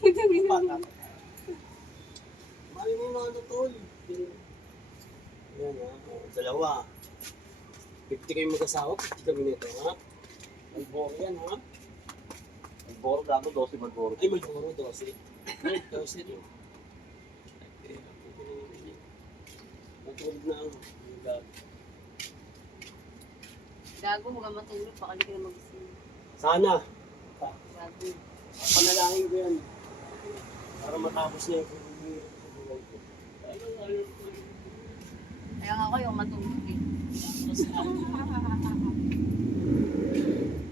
Mali mo yung mga totoo. Yan ha. Dalawa. 50 kayo mag-asawa, 50 kami nito ha. Malboro yan ha. Malboro, gago, 12 Malboro. Ay, Malboro, 12. 12 rin. Matulog na ako. Gago, huwag matulog. Baka di ka na magising. Sana. Gago. Panalangin ko yan. Para matapos na yung Kaya nga ako yung matulog eh.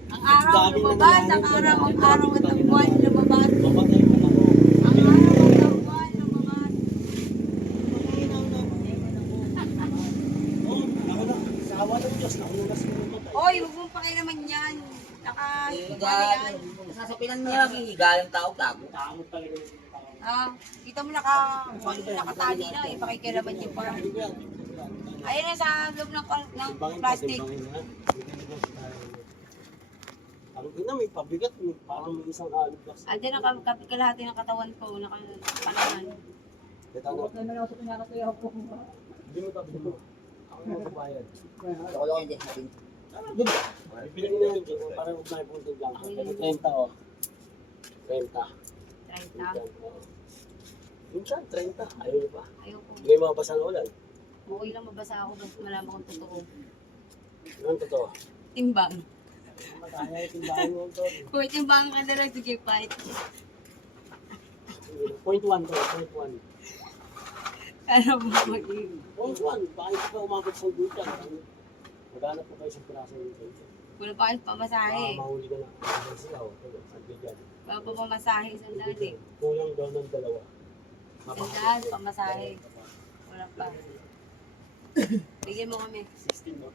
Ang araw lumabas, ang araw at ang buwan lumabas. Mamatay mo ako. Ang araw at ang buwan lumabas. Oo, ako na. Sa awa ng Diyos, nakunas mo mamatay. Hoy, huwag mong pakilaman yan. Naka-higa yan. Sasapinan niya, higa yung tao, gago. Takot talaga yung tao. Ah, kita mo nakatali na eh. Pakikilaman niyo pa. Ayun na sa loob ng plastic. Parang ina, may pabigat. Parang may isang alog lang. Andiyan kalahati ng katawan ko. Nakapanahan. Kita na. Hindi mo tabi mo. Ako yung magbabayad. Ako lang hindi, natin. Bibili na yun. Parang huwag na ipunta dyan. 30 o. 30. 30. Minsan, 30. Ayaw niyo pa. Ayoko. Hindi mo mabasa ng ulan. Okay lang mabasa ako. Basta malaman kung totoo. Ano totoo? Timbang. Mataya yung tindahan mo ito. Kung timbang ka na lang, sige, fight. Point 1 to. Point 1. Ano ba maging? Point 1. Bakit ka umabot sa butan? Maghanap po kayo sa piraso ng ito. Wala pa kayo pamasahe. Mahuli ka na. Ang sigaw. Sagbigan. Wala pa pamasahe sa dati. Kulang daw ng dalawa. Sandaan, pamasahe. Wala pa. Bigyan mo kami. 16 mo.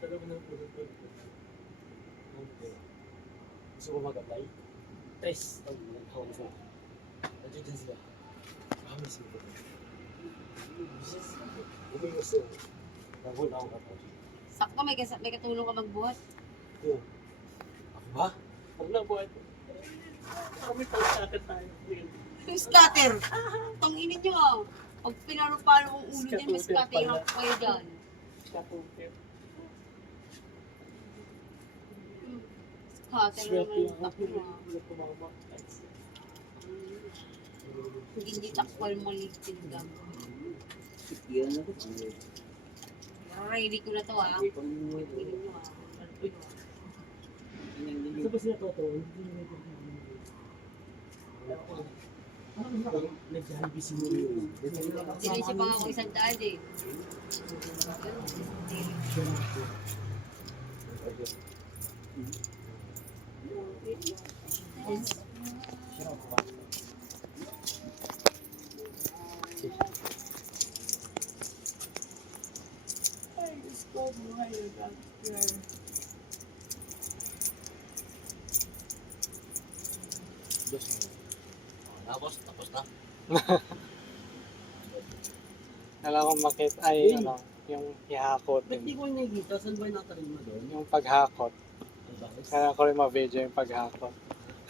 Dalawa ng kulang. Gusto mo mag-apply? Test. Nag-house mo. Nandiyan sila. Promise mo. Umiwas yun. Nahul ako kapag. Sakto, may katulong ka magbuhat. Yun. Ako ba? Huwag na buhay ko. Kami pang-scatter tayo. Yung scatter! Tang init nyo ah. Pag pinaro-palo ang ulo dyan, may scatter ako kayo dyan. Scatter. Scatter naman yung takbo na. Hindi takwal mo liquid lang. Yan na ko. Ready ko na to ah. Ready nyo ah. Ito ba sila totoo? Nag-halbis mo yun. Sinisip pa nga ako isang daan eh. Ay, Diyos ko, buhay na doctor. Tapos na. Alam ko makit ay ano, yung ihakot. Ba't di ko yung nakikita? Saan ba yung natarin mo doon? Yung paghakot. Ang bakit? Kaya ko rin ma-video yung paghakot.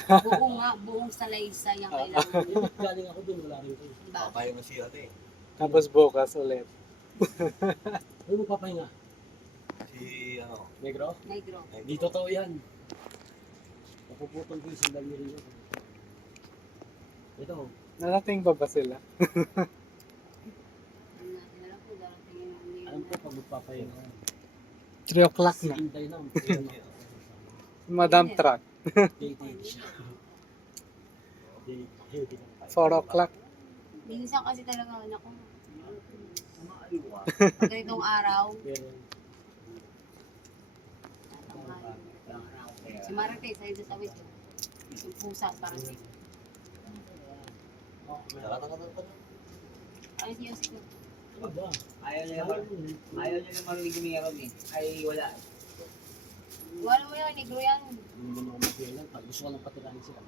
Buo nga, buong salaysay ang kailangan. Galing ako doon, wala rin ko. Ba? Papayo na siya ate. Tapos bukas ulit. Ano mo papahinga? Si, ano, Negro? Negro. Di totoo yan. Napuputol ko yung sandal niyo rin yun. Ito. Narating ba sila? Alam ko, darating yung Alam ko pag magpapahinga. 3 o'clock na. Hintay na. Madam Truck. Dating siya. 4 o'clock. Minsan kasi talaga, anak ko. Pag ganitong araw, si Marate, sa ito tawid ko. Yung pusa, parang dito. Ayos niya si Kut. ayaw niya naman marinig yung mga kami. Ay, wala. Wala mo yan, negro yan. Hindi mo mag-ilan. Pag gusto ko lang patirahin sila.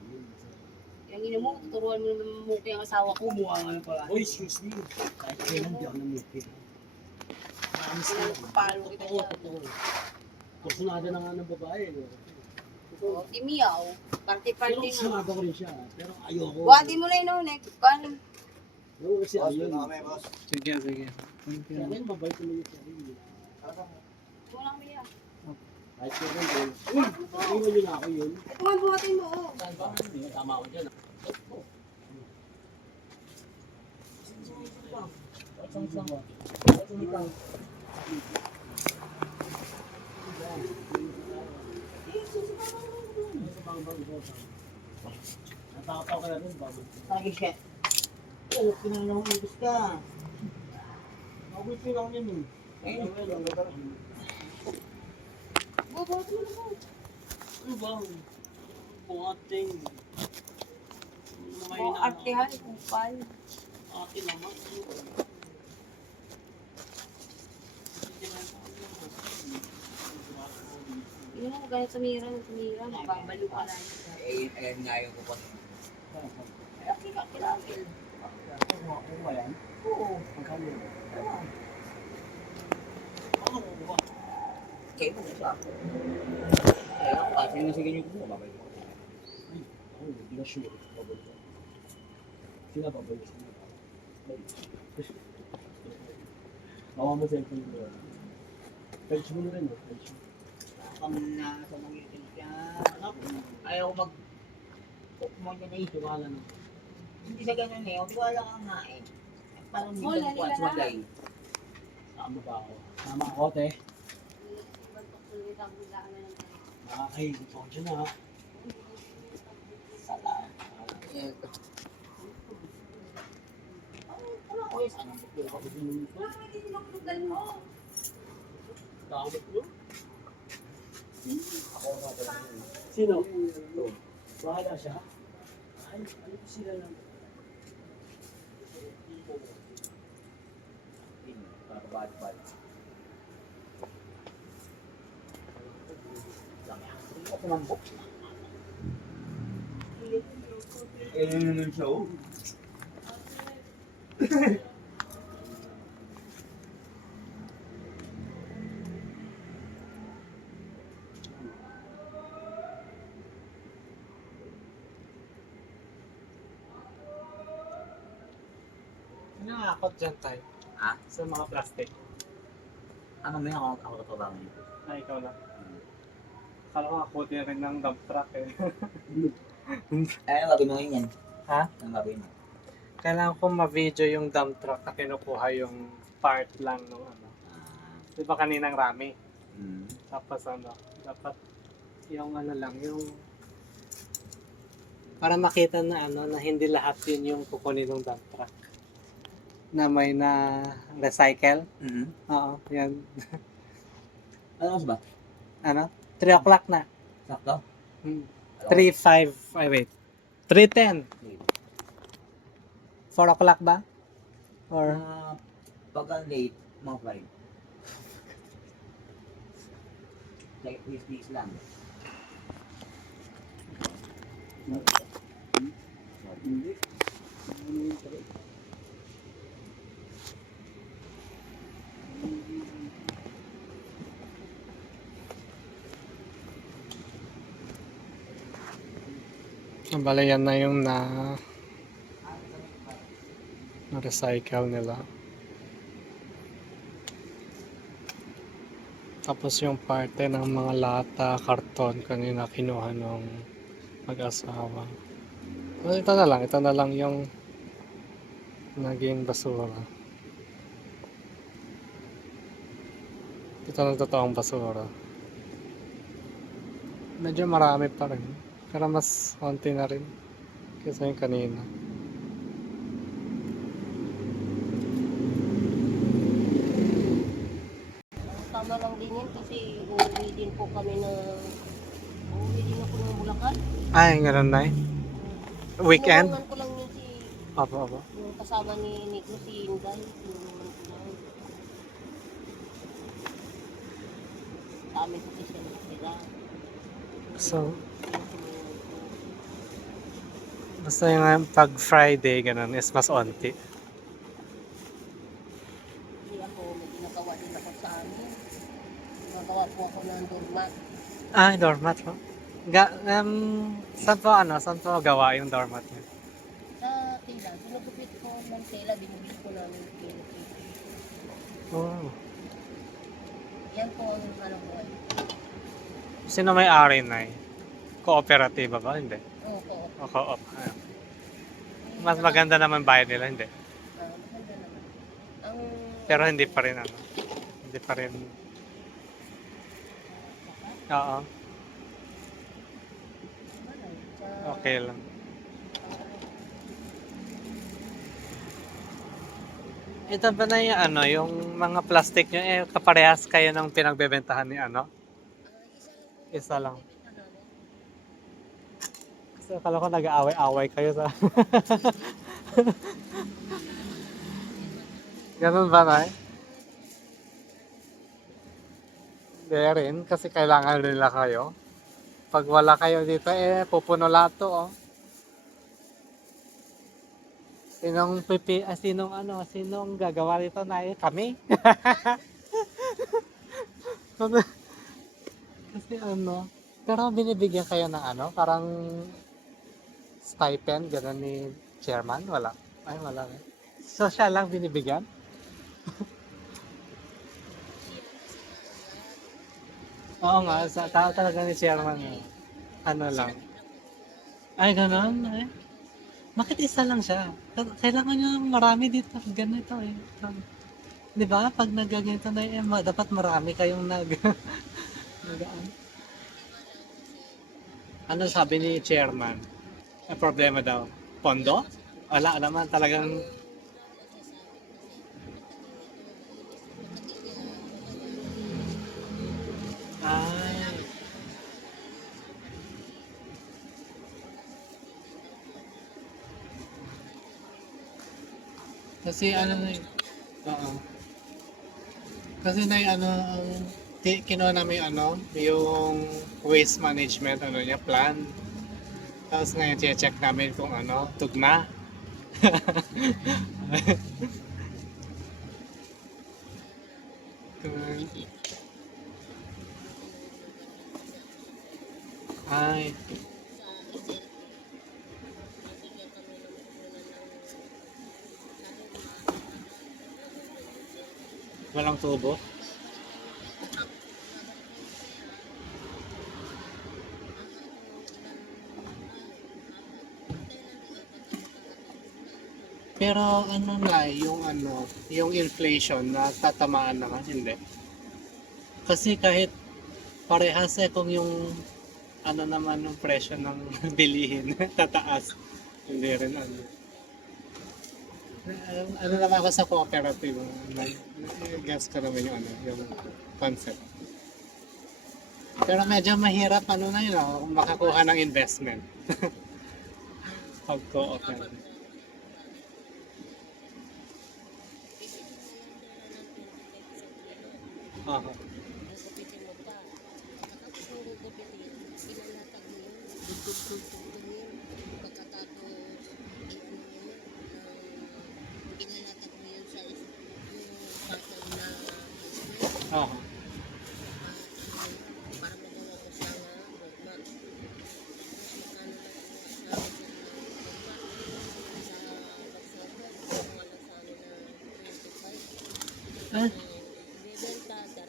Yung ina mo, turuan mo naman mamuti ang asawa ko. Kumuha nga yung pala. Oh, excuse me. Kahit kailan di ako namuti. Promise ka lang. Palo kita Totoo, dyan. totoo. Kursunada na nga ng babae. O, si Miyaw. Pero Party-party nga. sarado ko rin siya. Pero ayoko. Buhatin mo na yun, eh. Paano? Ayoko kasi ayun. Sige, sige. Thank Sa you. akin, mabait naman yung sarili. Wala kami yan. Kahit ko rin yun. Uy! Iwan nyo na ako yun. Ito nga buhatin mo, oh. Saan ba? Tama ako dyan. Natakaw ka na rin, bago. Lagi siya. Oh, pinanahulibos ka. Nakawit lang yan eh. Ayun. Buhatin mo na po. Ano ba? Buhating. O, artehan, kupal. Akin naman. Yun ang ganit tumira, mababalo ka lang. Ayun nga yung kupon. Okay ka, kilawin. Ako ba yan? Oo. Magkano yun? Kayo mo na siya. Kaya ako kasi yung nasa ganyan ko, babay ko. Ako, hindi na sure. Babalik ko. Sila babalik sila. Bawa mo sa cellphone mo. Page mo na rin, no? Page mo. Kami na sa mga itin siya. Ayaw ko mag... Kumon niya na ito. Tiwala na. Hindi sa ganun eh. Tiwala ka nga eh. Parang hindi Oh, ka lali kuwan ka sa na. magay. Tama ba ako? Tama ako, te. Nakakahilig ako dyan, ha? Ano ko yung sanang buklo ko? Damot nyo? Ako nga pala yun. Sino? Bahala siya? Ay, ano ko sila lang? Para bad-bad. Ako mambok. Eh, yun naman siya oh. Nakakot dyan tayo. Ha? Sa mga plastic. Ano mo yung ako totoo ba? Ay, ikaw lang. Akala ko ako din rin ng dump truck eh. Eh, sabi mo yun yan. Ha? Ang sabi mo. Kailangan ko ma-video yung dump truck na kinukuha yung part lang nung ano. Di ba kaninang rami? Tapos ano, dapat yung ano lang, yung para makita na ano, na hindi lahat yun yung kukunin ng dump truck. Na may na recycle. Oo, yan. Ano mas ba? Ano? 3 o'clock na. Sakto? Hmm. 3:05, ay wait. 3:10. 4 o'clock ba? Or Pagka late, mga 5. Like, please lang. Hindi. bale yan na yung na recycle nila. Tapos yung parte ng mga lata, karton kanina kinuha ng mag-asawa. Well, ito na lang yung naging basura. Ito na totoong basura. Medyo marami pa rin. Pero mas konti na rin kaysa yung kanina. Tama lang din yan kasi uuwi din po kami na uuwi din ako ng Bulacan. Ay, ganun na eh. Weekend? Tinulungan ko lang yun si Opo. yung kasama ni Nico, si Inday. Tinulungan ko lang. Sa amin kasi siya nagtira. So, basta yung pag Friday, ganun, is mas onti. Hindi ako, may ginagawa din ako sa amin. Ginagawa po ako ng doormat. Ah, doormat po. Saan po saan po gawa yung doormat niyo? Sa tela, ginugupit ko ng tela, binibili ko namin kilo-kilo. Oh. Yan po ang ano ko. Sino may-ari na eh? Kooperatiba ba? Hindi. Opo. O co-op. Ayun. Mas maganda naman bayad nila, hindi. Maganda naman. Ang Pero hindi pa rin Hindi pa rin. Oo. Okay lang. Ito ba na yung yung mga plastic nyo, kaparehas kayo ng pinagbebentahan ni Isa lang. Kasi akala ko nag-aaway-aaway kayo sa... Ganun ba, Nay? Hindi rin, kasi kailangan nila kayo. Pag wala kayo dito, pupuno lahat to, oh. Sinong gagawa dito na kami? Kasi pero binibigyan kayo ng parang stipend, gano'n ni chairman? Wala. Ay, wala. So, siya lang binibigyan? Oo nga, sa tao talaga ni chairman. Ano lang. Ay, gano'n. Ay. Bakit isa lang siya? Kailangan nyo marami dito. Ganito eh. Di ba? Pag nagaganito na dapat marami kayong nagaan. Ano sabi ni chairman? Ang problema daw. Pondo? Wala naman talagang... Ay. Kasi oo. Kasi kinuha namin yung waste management niya, plan. Tapos ngayon check namin kung tugma. Ay. Walang tubo? Pero yung inflation na tatamaan naman, hindi. Kasi kahit parehas kung yung naman yung presyo ng bilihin, tataas. Hindi rin naman ako sa cooperative, guess ko naman yung concept. Pero medyo mahirap makakuha ng investment. Pag cooperative. Aha. gugupitin mo pa. Pagkatapos mo gugupitin, inalatag mo yun, dugtug-tugtugin, pagkatapos inalatag mo yun sa yung pattern na basement. Aha. Para magawa ko siya nga dogma. Tapos magkano lang sa bagsakan, mga lang sa amin na 25. Ah, Bebenta 35.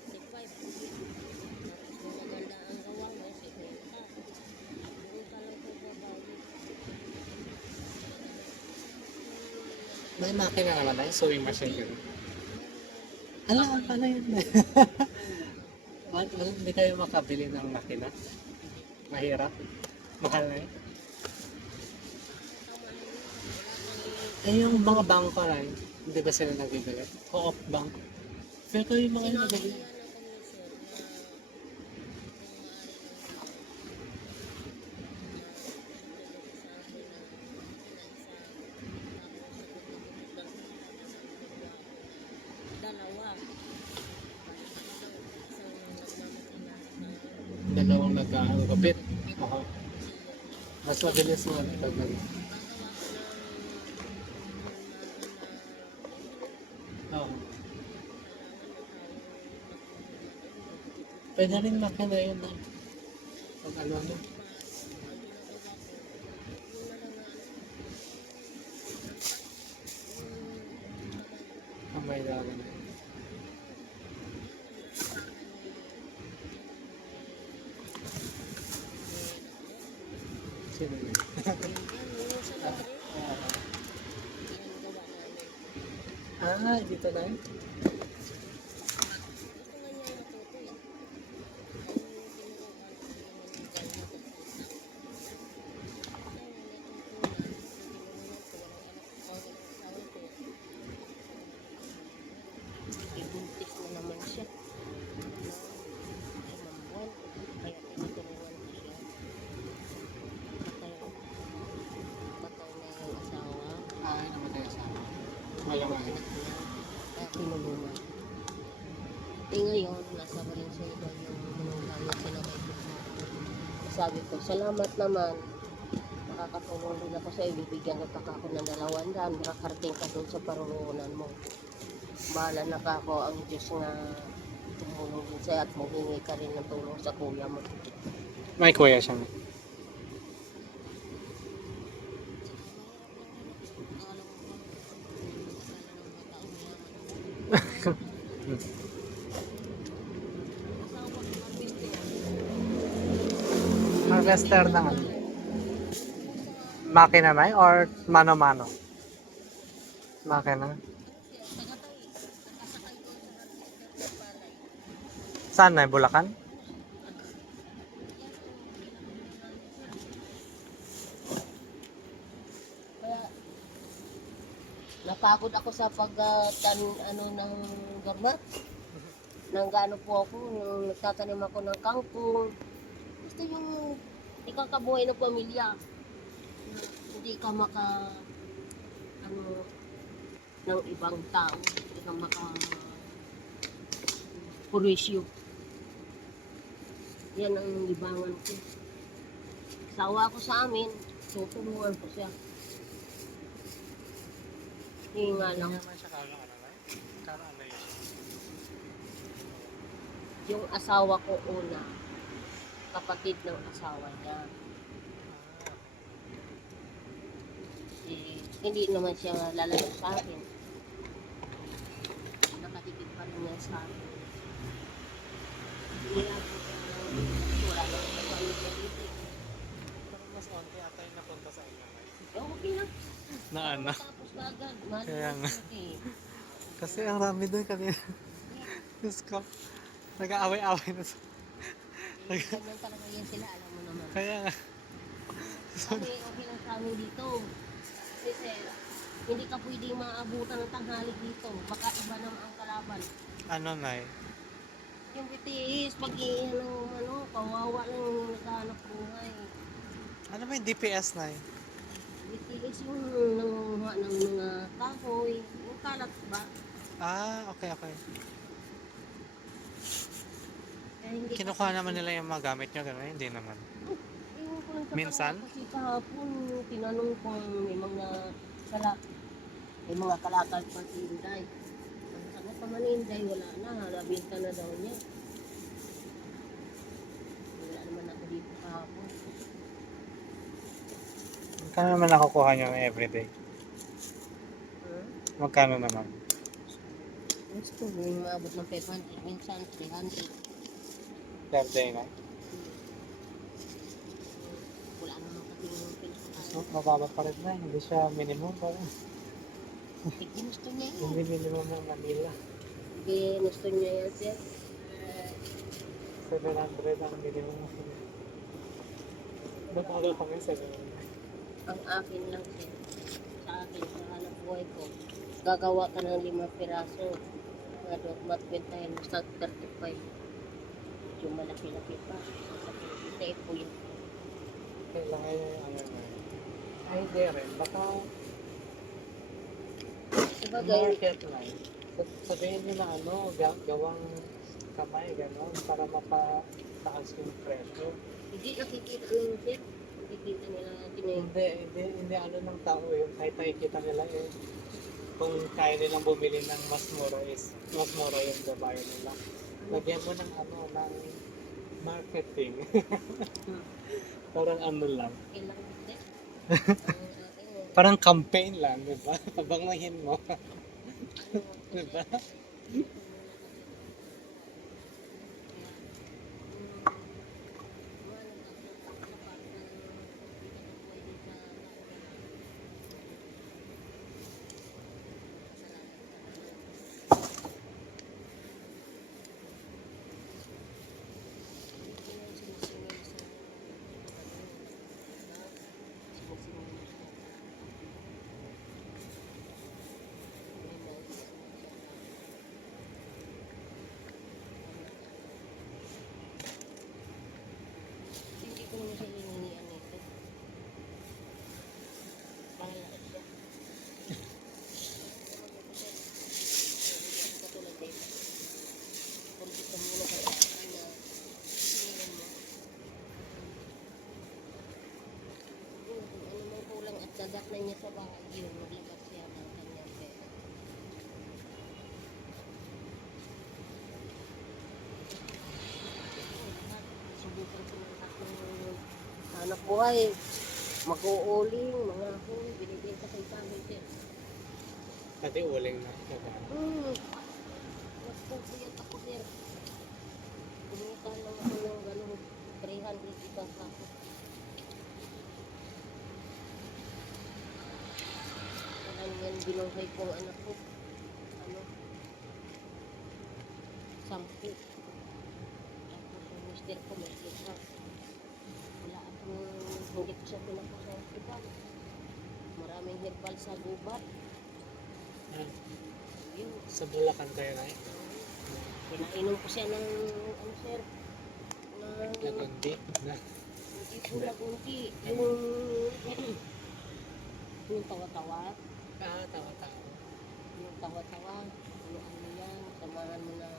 Tapos kung maganda ang gawa mo, 50. Doon ka lang po babawi. may makina naman tayo, sewing machine yun. Ano yun? Hindi kayo makabili ng makina? Mahirap? Mahal na yun? Yung mga bangko na yun, hindi ba sila nagbibili? Co-op bank. Pero yung mga nagbibili. Dalawa. Dalawang nagkakagupit. Aha. Mas mabilis mo pag Oo. Pwede rin makina yun. Pag talaga na. Sino yun? Ah, dito na yun? Ibuntis na naman siya. Limang buwan. Kaya tinutulungan ko siya. Patay, patay na yung asawa. Ay, namatay sa akin. Walang Anak niya. Kaya tinulungan. Ngayon, nasa Valenzuela daw yung manunggamit sinakay ko. Sabi ko, salamat naman. Nakakatulong din ako sa iyo. Bibigyan ko ako ng 200. Makakarating ka doon sa paruroonan mo. Bahala na ka ako ang Diyos nga tumulong din sa'yo at manghingi ka rin ng tulong sa kuya mo. May kuya siya. Harvester na ano? Makina na or mano-mano? Makina. Saan na? Bulacan? Kaya napagod ako sa ano ng gamat. Nang gaano po ako, yung nagtatanim ako ng kangkong. Gusto yung ikakabuhay ng pamilya. Na hindi ka ano, ng ibang tao. Hindi ka purisyo. Yan ang libangan ko. Sawa ko sa amin, tutulungan ko siya. Hindi nga lang, naman siya karo ano na? Karo ano yun? yung asawa ko una, kapatid ng asawa niya. Hindi naman siya lalayo sa akin. Nakadikit pa rin niya sa akin. Kaya wala lang sa pamilya dito. Pero mas konti ata yung napunta sa inyo. Okay lang. Na ano? Tapos ka agad. Kaya nga. Okay. Kasi ang rami doon kanina. Diyos ko. Nag-aaway-aaway na sa... Ganyan talaga yan sila, alam mo naman. Kaya nga. Kami, okay lang sa amin dito. Kasi hindi ka pwedeng maabutan ng tanghali dito. Baka iba naman ang kalaban. Ano na eh? Yung BTS, pag kawawa lang yung naghahanap buhay. Ano ba yung DPS na eh? BTS yung nangunguha ng mga kahoy. Yung kalat ba? Ah, okay. Kaya hindi Kinukuha naman nila yung mga gamit nyo, gano'n? Hindi naman. Ewan ko lang sa Minsan? kanila kasi kahapon tinanong ko may mga kalakal pa si Inday. Ang sagot naman ni Inday, wala na, nabinta na daw niya. Wala naman ako dito kahapon. Magkano naman nakukuha nyo everyday? Magkano naman? Gusto mo yung maabot ng 500, minsan 300. Per day na? Wala naman kasi yung pinakain. So, mababa pa rin na. Hindi siya minimum pa rin. Gusto niya yan. Hindi minimum ng Manila. Hindi gusto niya yan, sir. 700 ang minimum. Napalo kami 700. Ang akin lang, sir. Sa akin, sa hanap buhay ko. Gagawa ka ng 5 piraso. Matbentahin mo sa 35. Yung malaki-laki pa. Sa Pilipinas po yun. Kailangan yung ano na. Ay, hindi rin. Baka Sabagay, market line. Sabihin nyo na ano, gawang kamay, gano'n, para mapataas yung presyo. hindi nakikita yung sir. Nakikita nila natin eh. Hindi ano ng tao yun. Kahit nakikita nila eh. Kung kaya nilang bumili ng mas mura yung babae nila. Lagyan mo ng ano, ng marketing. Parang ano lang. Kailangan sir. Ang akin, Parang campaign lang, di ba? Pabangahin mo. ano, Diba? Hindi ko naman siya hiningian nito. Bahala siya. Hindi ako katulad dito. Kung gusto mo na kasama na hingin mo. Yun, kung ano mang kulang at dadak na niya sa bahay, yun, maglabas siya ng kanyang pera. Subukan ko ng lahat ng hanap buhay. Mag-uuling, mga hon, binibenta sa isang sir. Pati uling na. Diba? Mas pupuyat ako sir. Kumita lang ako ng gano'ng 300 isang sako. Walang yan binunghay kong anak ko. Ano? 10. Tapos yung mister ko may isa. Wala akong, hindi ko siya pinako sa hospital. Maraming herbal sa gubat. Ah, Yun. sa Bulacan kayo na eh. Pinainom ko siya ng, ano sir, ng, Nagundi. Na. hindi po lagunti. Yung tawa-tawa. Ah, tawa-tawa. Yung tawa-tawa. Yung ano yan, samahan mo na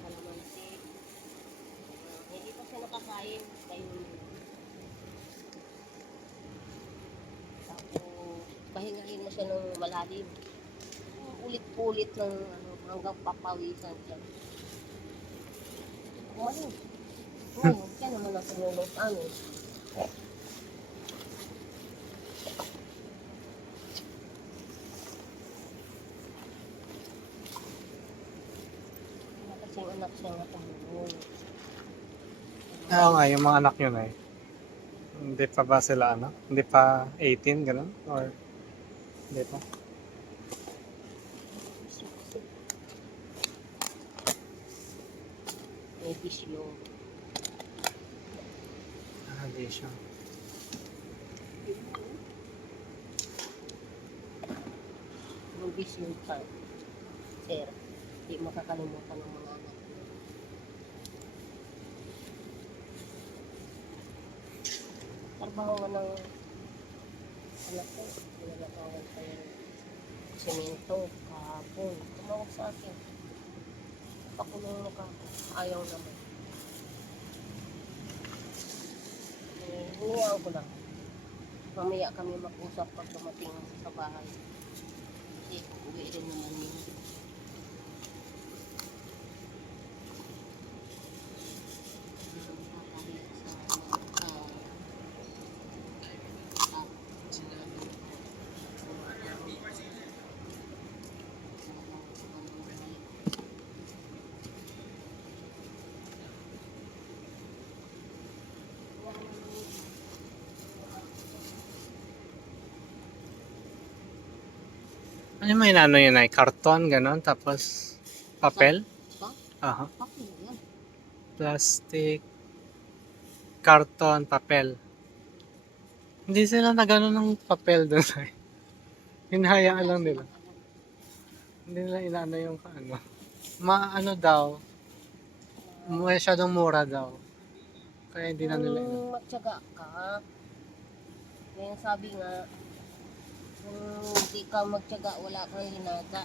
kalamansi. Hindi pa siya nakakain. Kayo. Tapos, pahingahin mo siya ng malalim. Ulit-ulit ng ano, hanggang papawisan siya. Ngayon, siya naman ang tumulong sa amin. Wala kasing anak siya nga tumulong. Oo nga, yung mga anak nyo na eh. Hindi pa ba sila ano? Hindi pa 18, gano'n? Or hindi pa? May bisyo. Ah, di siya. Yung bisyo pa. Sir, di makakalimutan ng mga anak. Trabaho ng anak ko. Pinalakawan pa yung semento kahapon. Tumawag sa akin. Pakulong na ka. Ayaw naman. Hiniyaan ko lang. Mamaya kami mag-usap pag dumating sa bahay. Kasi uwi rin naman yun. Ano may inano yun ay? Karton, gano'n? Tapos papel? Pa? Aha. Papel yan. Plastic, karton, papel. Hindi sila nagano ng papel doon ay. Hinahayaan lang nila. Hindi nila inaano yung ano. Maano daw, masyadong mura daw. Kaya hindi na nila inaano. Kung magtyaga ka, kaya sabi nga, kung hindi ka magtyaga, wala kang hinata.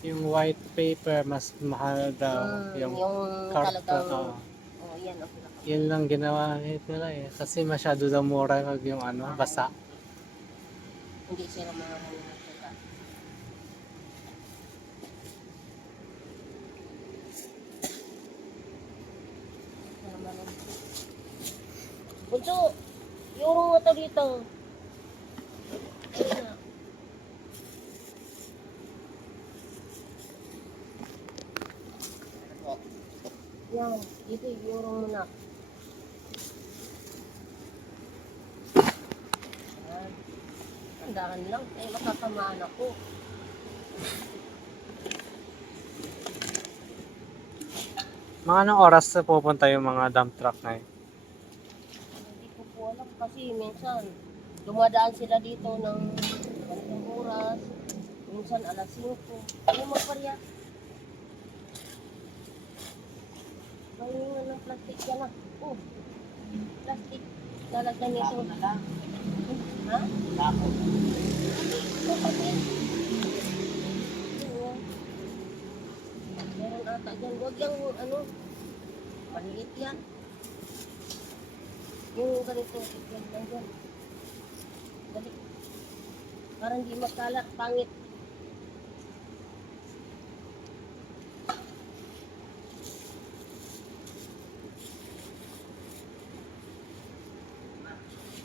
Yung white paper, mas mahal daw. Yung karton, talagang, oo. yan ang pinaka. Yun lang ginawa nila eh. Kasi masyado daw mura pag yung ano, basa. Hindi sila mga magtyaga. Bunso! Yung mo to dito. Ayun na. Yan, dito yung mo na. Yan. Tandaan lang, eh makakamaan ako. Mga anong oras na pupunta yung mga dump truck na yun? Hindi ko po alam kasi minsan dumadaan sila dito ng ganitong oras, minsan alas 5. Ano magparya? Mayroon ng plastic yan na. Oh, plastic. Lalagyan nito. Ako na lang. Ha? Ako. Ito kasi. Oo. Meron ata dyan. Huwag yung ano, maliit yan. Yung ganito, yan lang dyan. Dali. Parang di magkalat, pangit.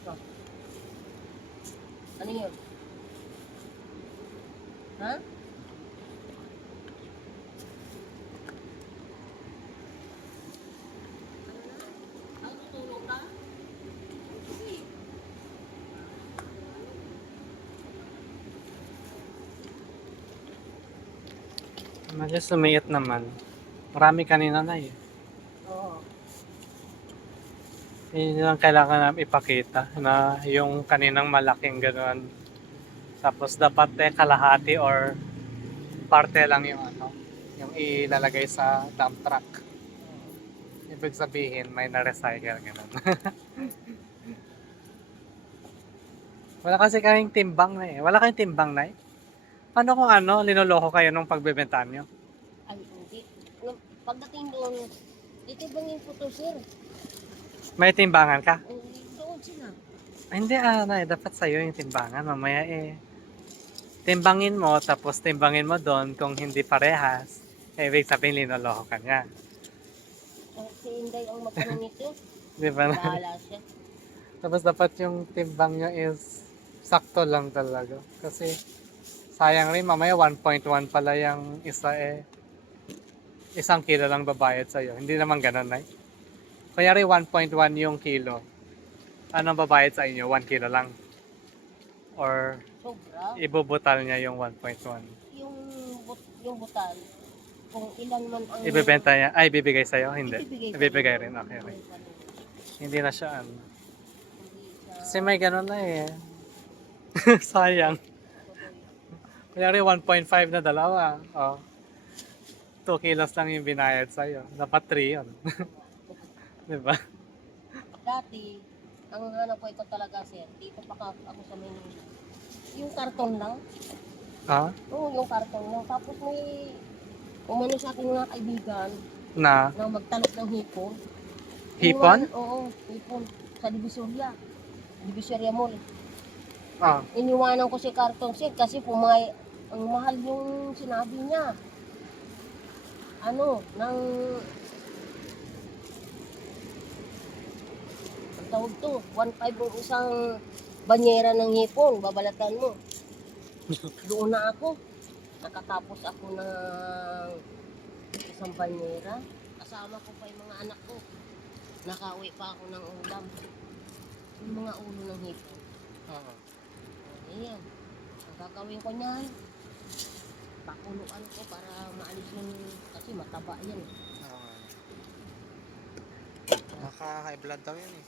Ito. Ano yun? Ha? Ang tutulog na? Medyo sumiit naman. Marami kanina na eh. Oo. Yun lang kailangan namin ipakita na yung kaninang malaking gano'n. Tapos dapat kalahati or parte lang yung ano, yung ilalagay sa dump truck. Ibig sabihin may na-recycle gano'n. Wala kasi kaming timbang na eh. Wala kayong timbang na eh. Paano kung ano, linoloko kayo nung pagbebentahan nyo? Ay, hindi. Pagdating doon, titibangin ko to, sir. May timbangan ka? Doon sila. Ay, hindi dapat sa'yo yung timbangan. Mamaya timbangin mo, tapos timbangin mo doon kung hindi parehas. Ibig sabihin linoloko ka niya. Si Inday ang magkano nito. Di ba? Bahala siya. Tapos dapat yung timbang nyo is sakto lang talaga. Kasi sayang rin, mamaya 1.1 pala yung isa eh. 1 kilo lang babayad sa'yo. Hindi naman ganun na. Kunyari 1.1 yung kilo. Anong babayad sa inyo? 1 kilo lang? Or Sobra. ibubutal niya yung 1.1? Yung butal, kung ilan man ang... Ibebenta niya? Ay, bibigay sa'yo? Hindi. Ibibigay Ibibigay rin. Okay. Hindi na siya ano. Kasi may ganun na eh. Sayang. Kunyari 1.5 na dalawa. Oh. 2 kilos lang yung binayad sa'yo. Dapat 3 yun. Diba? Dati, ang hanap ko ito talaga, sir. Dito pa ako sa Manila. Yung karton lang. Ha? Oo, yung karton lang. Tapos may umano sa ating mga kaibigan Na? na magtalok ng hipon. Hipon? Oo, hipon. Sa Divisoria. Divisoria Mall. Ah. Iniwanan ko si karton, sir, kasi ang mahal yung sinabi niya. Ano, ang tawag to, 1.5 yung isang banyera ng hipon, babalatan mo. Doon na ako. Nakatapos ako ng isang banyera. Kasama ko pa yung mga anak ko. Nakauwi pa ako ng ulam. Yung mga ulo ng hipon. Oo. Ayan. Ang gagawin ko niyan, pakuluan ko para maalis yung, kasi mataba yan. Naka-high blood daw yun eh.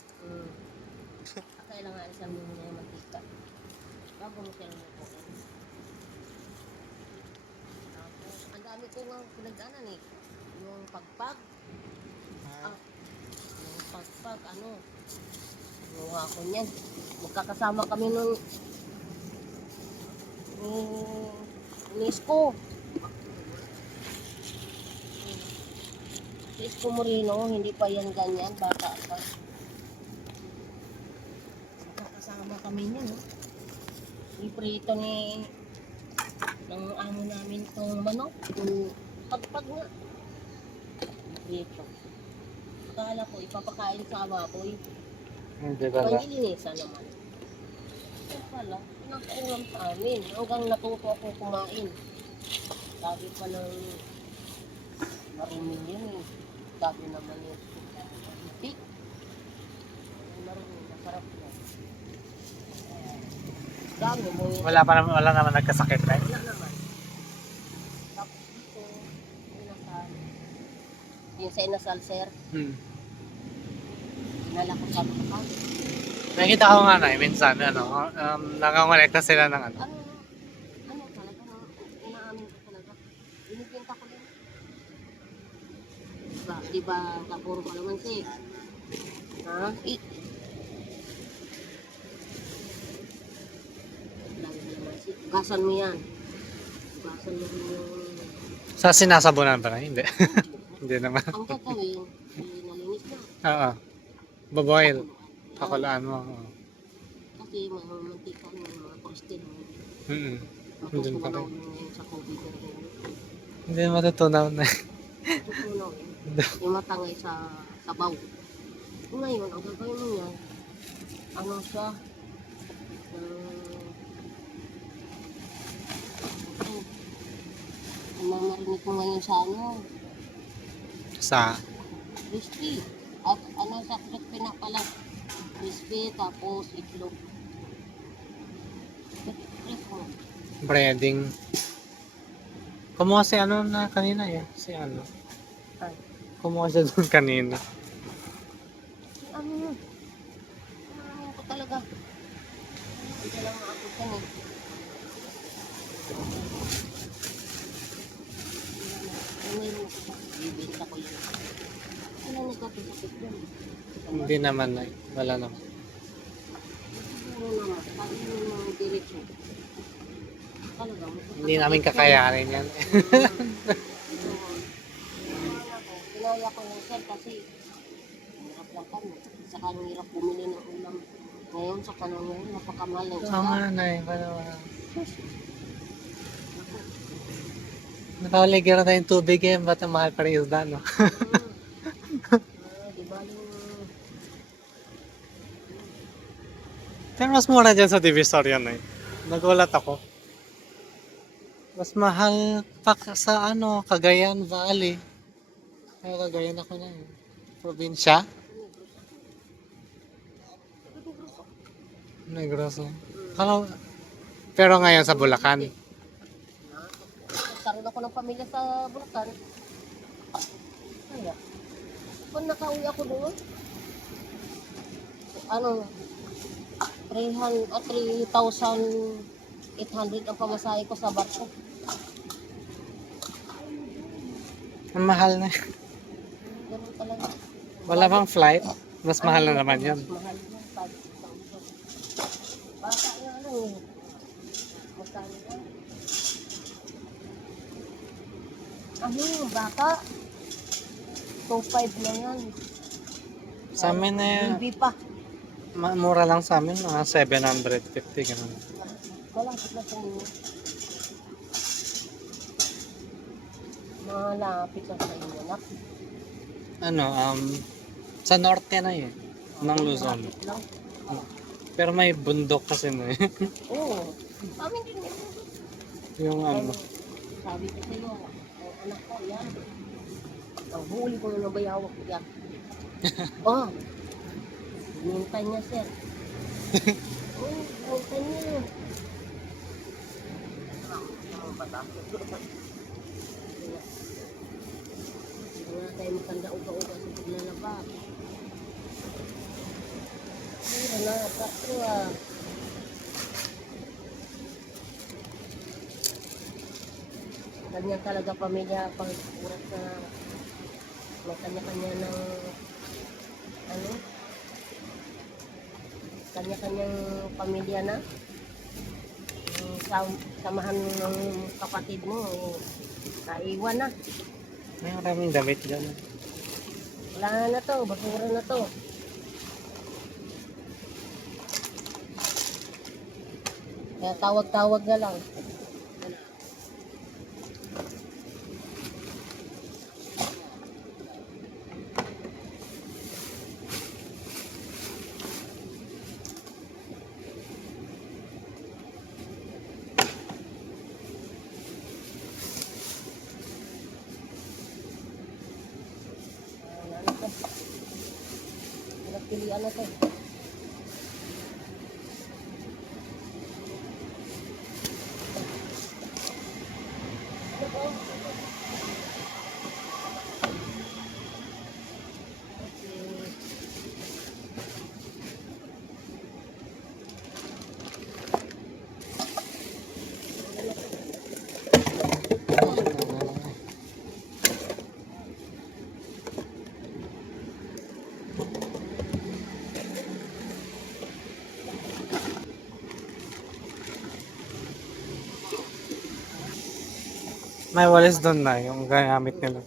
Kailangan alisan mo muna yung mantika. Bago mo siya lumutuin. Tapos, ang dami ko nga pinagdaanan eh. Yung pagpag. Yung pagpag, ano. Nuha ko niyan. Magkakasama kami nung ni Isko. Si Isko Moreno, hindi pa yan ganyan, bata pa. Magkakasama kami niyan, no? Iprito ng amo namin itong manok, yung pagpag nga. Iprito. Akala ko, ipapakain sa baboy. Hindi pala. Manilinisan naman. Yan pala, nakaulam sa amin. Hanggang natuto ako kumain. Sabi pa ng marumi yun eh. Sabi naman yung itik. Marumi, masarap yan. Dami mo yun. Wala naman nagkasakit na. Wala naman. Tapos dito, inasal. Yung sa inasal, sir, dinala ko sa mga. Nakita ko nga na, minsan, nakangolekta sila ng ano. Ano talaga, inaamin ko talaga. Binibenta ko lang. Di ba, kapuro ka naman siya. Ha? Lagi na naman siya. Ugasan mo yan. Ugasan mo rin yung... Sa sinasabunan pa na? Hindi. Hindi naman. Ang kakawin, nalinis na. Oo. Baboil. Pakulaan mo. Oo. Kasi mantika ng mga posted. Tapos Andun pa rin. tumanaw ngayon sa COVID na rin. Hindi matutunaw na. Tutunaw eh. Yung matangay sa sabaw. Ngayon, ang gagawin mo yan, ano siya, mamarinig mo ngayon sa ano, Sa, crispy. At ano sa crispy na pala, crispy tapos itlog. Crispy mo. breading. Kumuha si ano na kanina eh. Si ano. Ay. Kumuha siya dun kanina. Ano yun? Ano ko talaga? Hindi lang maabot yan eh. Meron ako sa bibenta ko yun. Ano nagkapit-sapit yun? Hindi naman na. Wala naman. Siguro naman, pag yun yung mga diretsyo. Talaga, Hindi namin kakayanin yan. Kinaya ko yung sir kasi hirap lang kami. Saka ang hirap bumili ng ulam. Ngayon sa kanong ngayon, napakamahal ng Oo isda. nga na eh. Nakaligira na yung tubig eh. Ba't ang mahal pa rin isda no? Di ba yung... Pero mas mura dyan sa Divisoria na eh. Nagulat ako. Mas mahal pa sa ano, Cagayan Valley. Kaya Cagayan ako na eh. Probinsya? Negros. Pero ngayon sa Bulacan. Nagkaroon ako ng pamilya sa Bulacan. Kaya, kung nakauwi ako doon, ano, 3,800 ang pamasahe ko sa barko. Ang mahal na. Ganun talaga. Wala bang flight? Mas mahal na naman yun. Mas mahal yun, 5,000. Bata na lang eh. Magkano yan? Ano yung bata? 2,500 na yan. Sa amin eh, Baby pa. mura lang sa amin. Mga 750 ganun. Malapit na sa inyo. Malapit na sa inyo. Ano, sa norte na eh. Ng Luzon. Malapit lang. Pero may bundok kasi na eh. Oo. Amin din yun. Yung ano. Sabi ko sa'yo, ang anak ko, yan. Ang huli ko na nabayawak ko yan. Oh, hinintay niya, sir. Oo, hinintay niya. Ang bata. Hindi nga tayo magkanda-uga-uga sa paglalaba. Hindi na, sakto ah. Kanya talaga pamilya pag urat na may kanya-kanya ng ano kanya-kanyang pamilya na samahan ng kapatid mo naiwan na May maraming damit dyan. wala na to, basura na to kaya tawag-tawag na lang pagpilian na to. Ano po? Okay. May walis doon na yung gamit nila.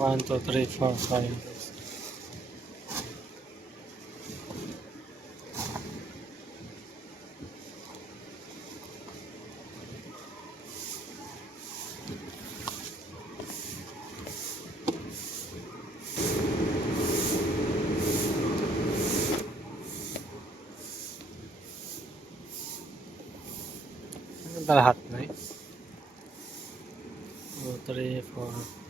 One, two, three, four, five. Ano ba lahat na eh? 2, 3, 4.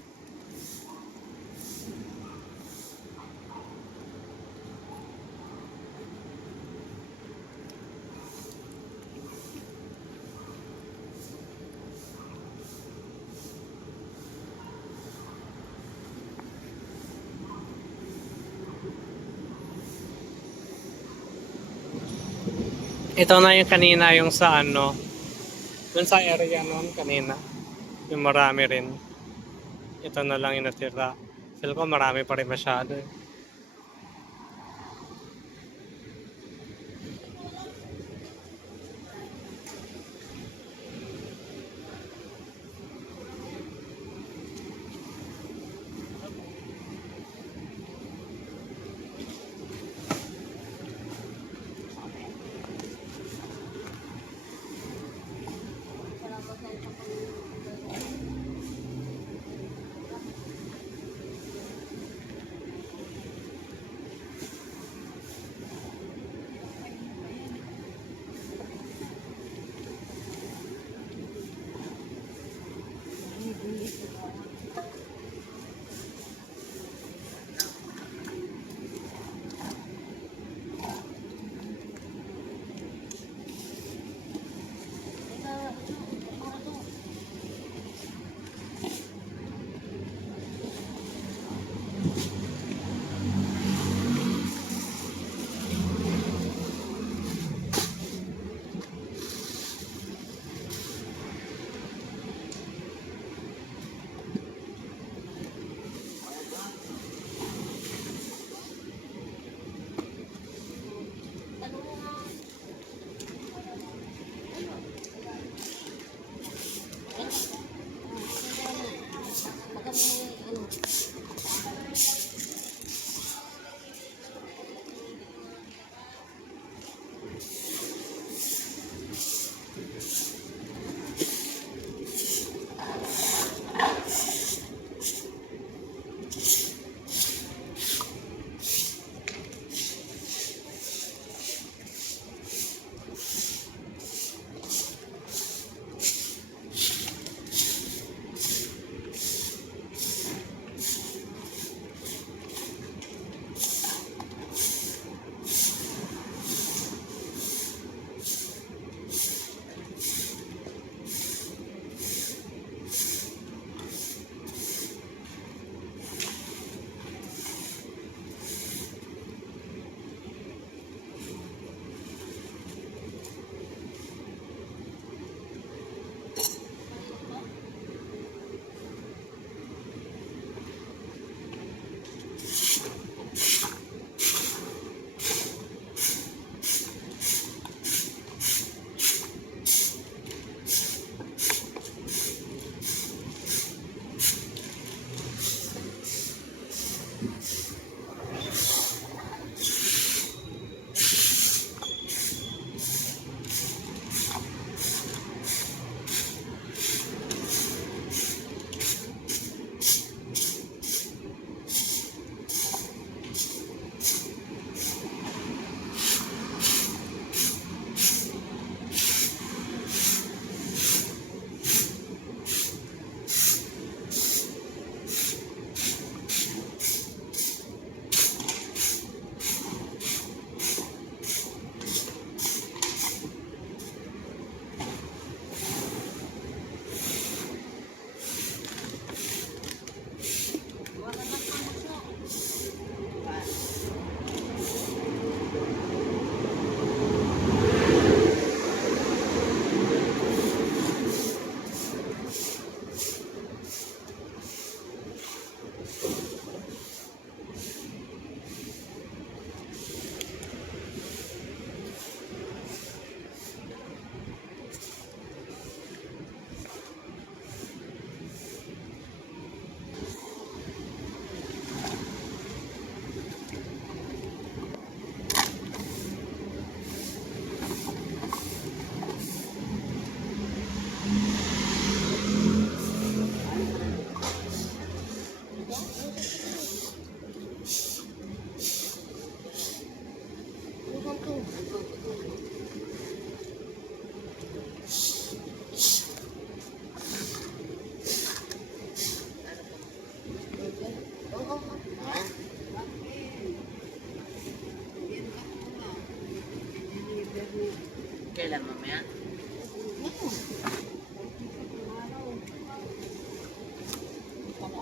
Ito na yung kanina yung sa ano, dun sa area noon kanina, yung marami rin. Ito na lang yung natira. Feel ko marami pa rin masyado eh.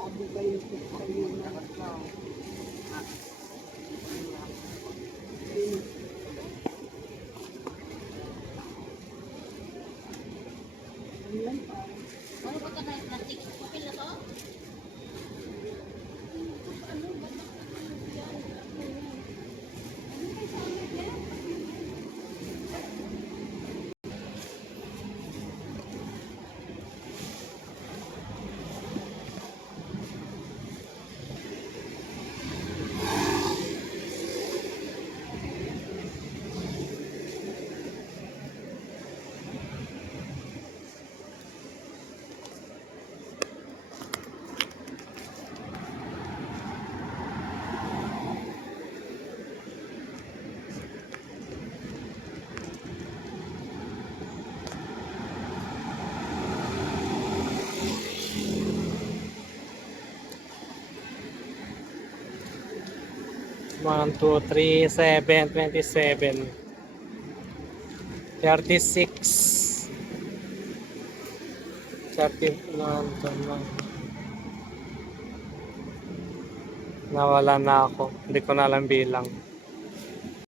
Ano ba ito na plastic? Papel na to? One, two, three, 7, 27. 36. 31. Nawala na ako. Hindi ko na alam bilang.